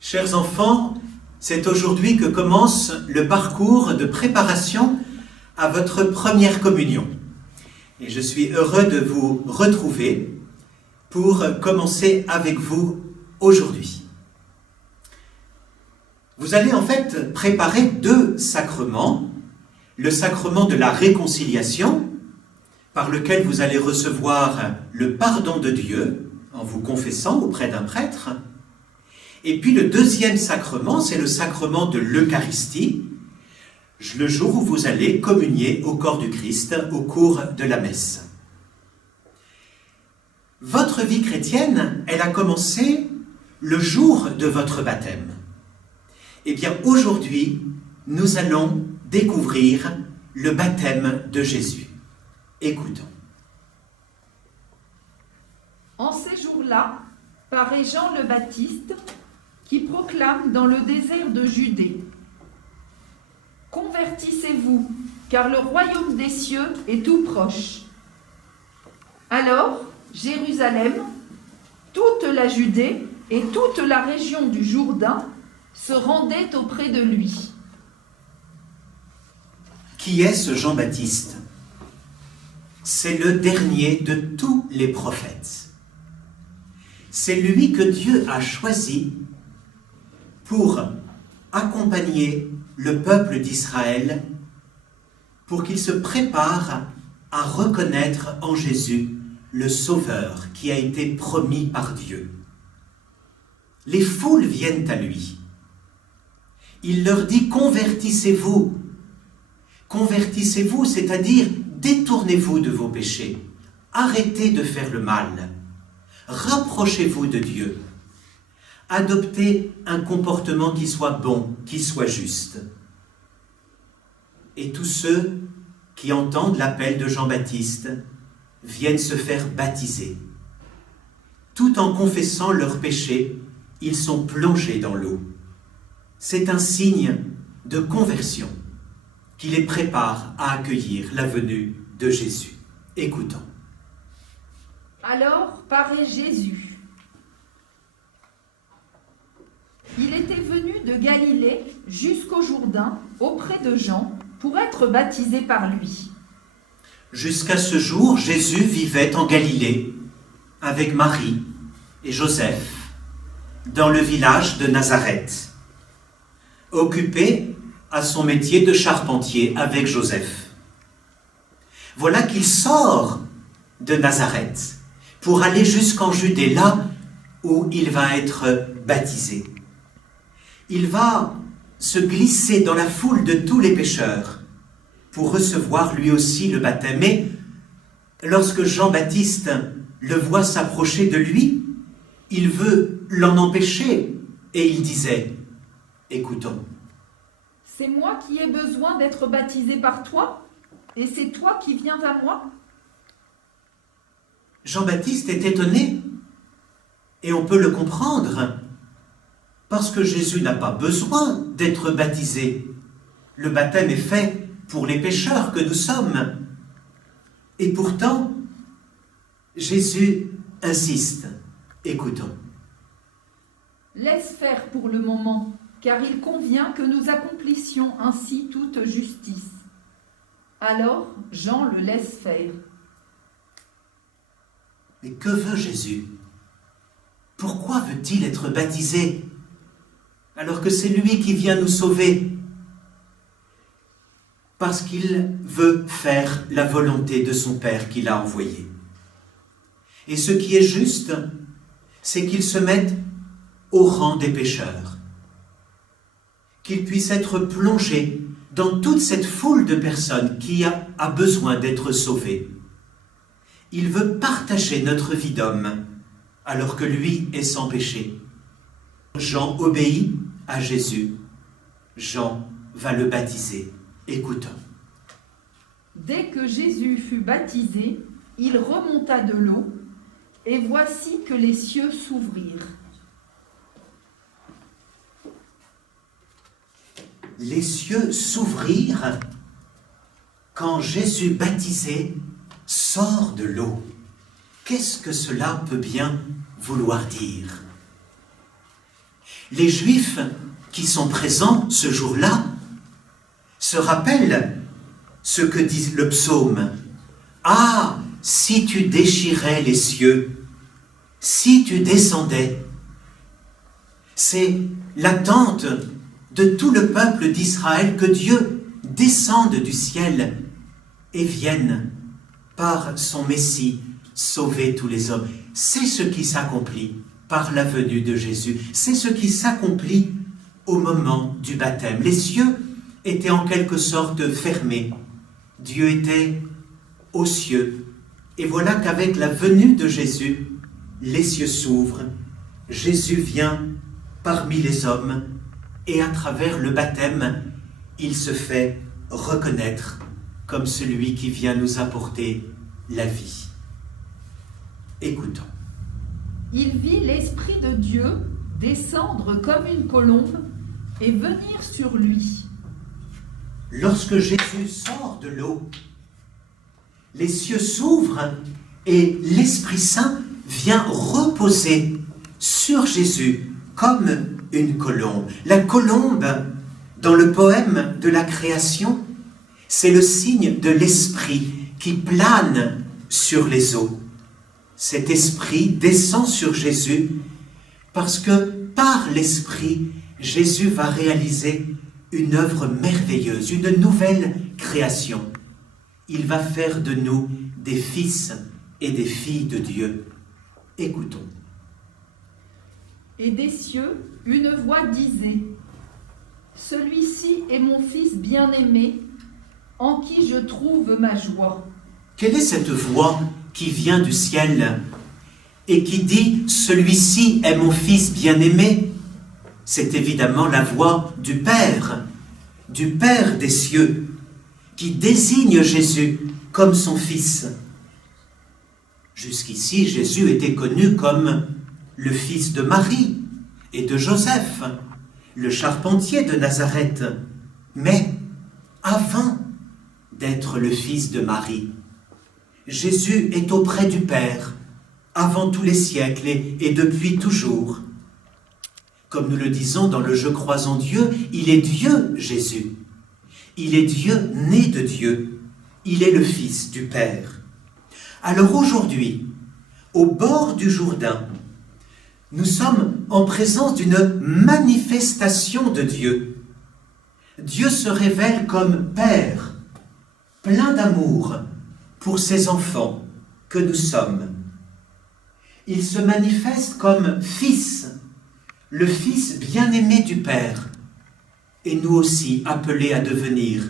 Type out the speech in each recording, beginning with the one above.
Chers enfants, c'est aujourd'hui que commence le parcours de préparation à votre première communion. Et je suis heureux de vous retrouver pour commencer avec vous aujourd'hui. Vous allez en fait préparer deux sacrements. Le sacrement de la réconciliation, par lequel vous allez recevoir le pardon de Dieu en vous confessant auprès d'un prêtre. Et puis le deuxième sacrement, c'est le sacrement de l'Eucharistie, le jour où vous allez communier au corps du Christ au cours de la messe. Votre vie chrétienne, elle a commencé le jour de votre baptême. Eh bien, aujourd'hui, nous allons découvrir le baptême de Jésus. Écoutons. En ces jours-là, paraît Jean le Baptiste, qui proclame dans le désert de Judée: Convertissez-vous, car le royaume des cieux est tout proche. Alors, Jérusalem, toute la Judée et toute la région du Jourdain se rendaient auprès de lui. Qui est ce Jean-Baptiste? C'est le dernier de tous les prophètes. C'est lui que Dieu a choisi pour accompagner le peuple d'Israël, pour qu'il se prépare à reconnaître en Jésus le Sauveur qui a été promis par Dieu. Les foules viennent à lui. Il leur dit: convertissez-vous. Convertissez-vous, c'est-à-dire détournez-vous de vos péchés. Arrêtez de faire le mal. Rapprochez-vous de Dieu. Adoptez un comportement qui soit bon, qui soit juste. Et tous ceux qui entendent l'appel de Jean-Baptiste viennent se faire baptiser. Tout en confessant leurs péchés, ils sont plongés dans l'eau. C'est un signe de conversion qui les prépare à accueillir la venue de Jésus. Écoutons. Alors paraît Jésus. Il était venu de Galilée jusqu'au Jourdain, auprès de Jean, pour être baptisé par lui. Jusqu'à ce jour, Jésus vivait en Galilée, avec Marie et Joseph, dans le village de Nazareth, occupé à son métier de charpentier avec Joseph. Voilà qu'il sort de Nazareth pour aller jusqu'en Judée, là où il va être baptisé. Il va se glisser dans la foule de tous les pécheurs pour recevoir lui aussi le baptême. Mais lorsque Jean-Baptiste le voit s'approcher de lui, il veut l'en empêcher et il disait: écoutons. C'est moi qui ai besoin d'être baptisé par toi, et c'est toi qui viens à moi? Jean-Baptiste est étonné, et on peut le comprendre, parce que Jésus n'a pas besoin d'être baptisé. Le baptême est fait pour les pécheurs que nous sommes. Et pourtant, Jésus insiste. Écoutons. Laisse faire pour le moment, car il convient que nous accomplissions ainsi toute justice. Alors Jean le laisse faire. Mais que veut Jésus? Pourquoi veut-il être baptisé alors que c'est lui qui vient nous sauver? Parce qu'il veut faire la volonté de son Père qui l'a envoyé. Et ce qui est juste, c'est qu'il se mette au rang des pécheurs, qu'il puisse être plongé dans toute cette foule de personnes qui a besoin d'être sauvées. Il veut partager notre vie d'homme, alors que lui est sans péché. Jean obéit à Jésus. Jean va le baptiser. Écoutons. Dès que Jésus fut baptisé, il remonta de l'eau, et voici que les cieux s'ouvrirent. Les cieux s'ouvrirent quand Jésus baptisé sort de l'eau. Qu'est-ce que cela peut bien vouloir dire? Les Juifs qui sont présents ce jour-là se rappellent ce que dit le psaume. « Ah, si tu déchirais les cieux, si tu descendais !» C'est l'attente de tout le peuple d'Israël que Dieu descende du ciel et vienne par son Messie sauver tous les hommes. C'est ce qui s'accomplit par la venue de Jésus. C'est ce qui s'accomplit au moment du baptême. Les cieux étaient en quelque sorte fermés. Dieu était aux cieux. Et voilà qu'avec la venue de Jésus, les cieux s'ouvrent. Jésus vient parmi les hommes et à travers le baptême, il se fait reconnaître comme celui qui vient nous apporter la vie. Écoutons. Il vit l'Esprit de Dieu descendre comme une colombe et venir sur lui. Lorsque Jésus sort de l'eau, les cieux s'ouvrent et l'Esprit Saint vient reposer sur Jésus comme une colombe. La colombe, dans le poème de la création, c'est le signe de l'Esprit qui plane sur les eaux. Cet Esprit descend sur Jésus parce que par l'Esprit, Jésus va réaliser une œuvre merveilleuse, une nouvelle création. Il va faire de nous des fils et des filles de Dieu. Écoutons. Et des cieux, une voix disait : Celui-ci est mon Fils bien-aimé, en qui je trouve ma joie. Quelle est cette voix qui vient du ciel et qui dit « Celui-ci est mon Fils bien-aimé » ? C'est évidemment la voix du Père des cieux, qui désigne Jésus comme son Fils. Jusqu'ici, Jésus était connu comme le fils de Marie et de Joseph, le charpentier de Nazareth. Mais avant d'être le fils de Marie, Jésus est auprès du Père, avant tous les siècles et depuis toujours. Comme nous le disons dans le « Je crois en Dieu », il est Dieu, Jésus. Il est Dieu né de Dieu. Il est le Fils du Père. Alors aujourd'hui, au bord du Jourdain, nous sommes en présence d'une manifestation de Dieu. Dieu se révèle comme Père, plein d'amour pour ses enfants que nous sommes. Il se manifeste comme Fils, le Fils bien-aimé du Père, et nous aussi appelés à devenir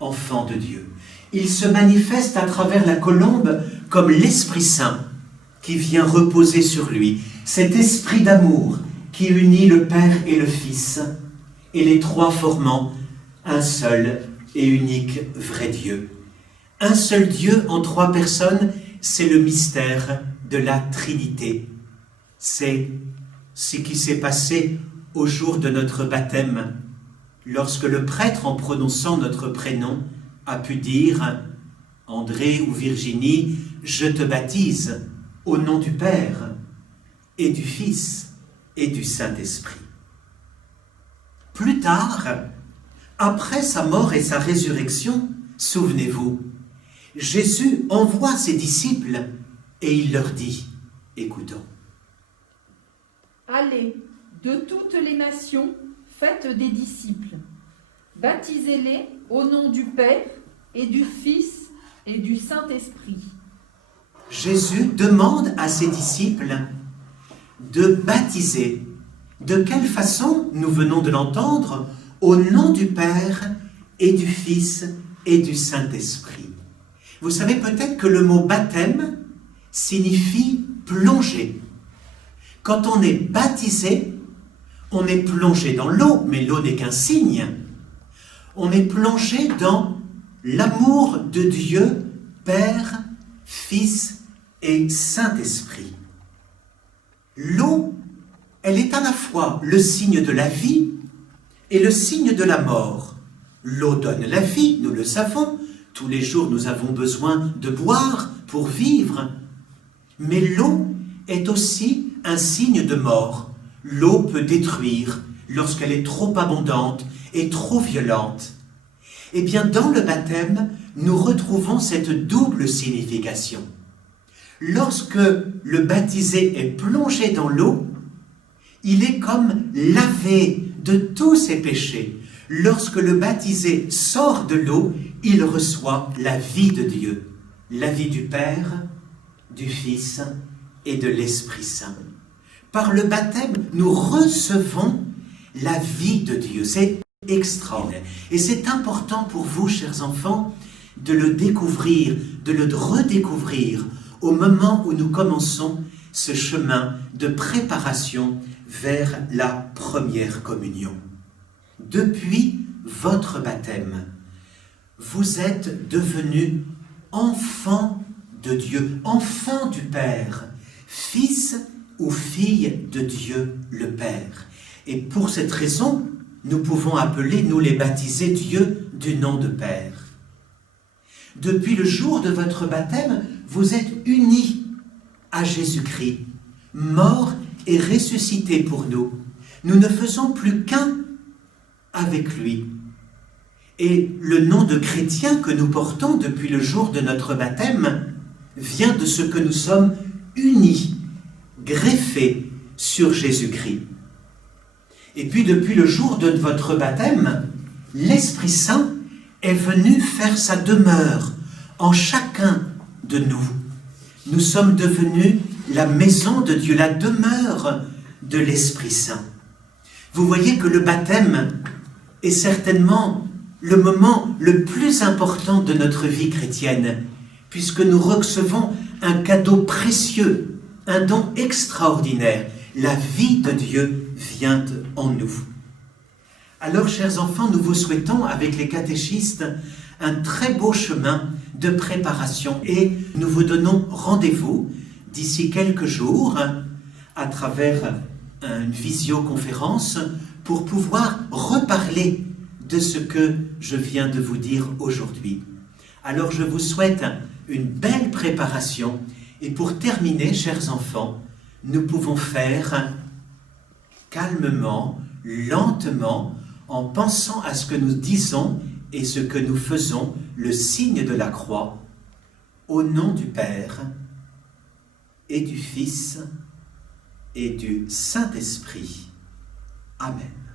enfants de Dieu. Il se manifeste à travers la colombe comme l'Esprit Saint qui vient reposer sur lui, cet esprit d'amour qui unit le Père et le Fils, et les trois formant un seul et unique vrai Dieu. Un seul Dieu en trois personnes, c'est le mystère de la Trinité. C'est ce qui s'est passé au jour de notre baptême, lorsque le prêtre, en prononçant notre prénom, a pu dire « André ou Virginie, je te baptise au nom du Père et du Fils et du Saint-Esprit. » Plus tard, après sa mort et sa résurrection, souvenez-vous, Jésus envoie ses disciples et il leur dit, écoutons. Allez, de toutes les nations, faites des disciples. Baptisez-les au nom du Père et du Fils et du Saint-Esprit. Jésus demande à ses disciples de baptiser. De quelle façon? Nous venons de l'entendre, au nom du Père et du Fils et du Saint-Esprit. Vous savez peut-être que le mot baptême signifie plonger. Quand on est baptisé, on est plongé dans l'eau, mais l'eau n'est qu'un signe. On est plongé dans l'amour de Dieu, Père, Fils et Saint-Esprit. L'eau, elle est à la fois le signe de la vie et le signe de la mort. L'eau donne la vie, nous le savons. Tous les jours, nous avons besoin de boire pour vivre. Mais l'eau est aussi un signe de mort. l'eau peut détruire lorsqu'elle est trop abondante et trop violente. Eh bien, dans le baptême, nous retrouvons cette double signification. Lorsque le baptisé est plongé dans l'eau, il est comme lavé de tous ses péchés. Lorsque le baptisé sort de l'eau, il reçoit la vie de Dieu, la vie du Père, du Fils et de l'Esprit Saint. Par le baptême, nous recevons la vie de Dieu. C'est extraordinaire. Et c'est important pour vous, chers enfants, de le découvrir, de le redécouvrir au moment où nous commençons ce chemin de préparation vers la première communion. Depuis votre baptême, vous êtes devenus enfants de Dieu, enfants du Père, fils ou fille de Dieu le Père. Et pour cette raison, nous pouvons appeler, nous les baptisés, Dieu du nom de Père. Depuis le jour de votre baptême, vous êtes unis à Jésus-Christ, mort et ressuscité pour nous. Nous ne faisons plus qu'un avec lui. Et le nom de chrétien que nous portons depuis le jour de notre baptême vient de ce que nous sommes unis, greffés sur Jésus-Christ. Et puis depuis le jour de votre baptême, l'Esprit Saint est venu faire sa demeure en chacun de nous. Nous sommes devenus la maison de Dieu, la demeure de l'Esprit Saint. Vous voyez que le baptême est certainement le moment le plus important de notre vie chrétienne, puisque nous recevons un cadeau précieux, un don extraordinaire. La vie de Dieu vient en nous. Alors, chers enfants, nous vous souhaitons, avec les catéchistes, un très beau chemin de préparation et nous vous donnons rendez-vous d'ici quelques jours à travers une visioconférence pour pouvoir reparler de ce que je viens de vous dire aujourd'hui. Alors je vous souhaite une belle préparation et pour terminer, chers enfants, nous pouvons faire calmement, lentement, en pensant à ce que nous disons et ce que nous faisons, le signe de la croix, au nom du Père et du Fils et du Saint-Esprit. Amen.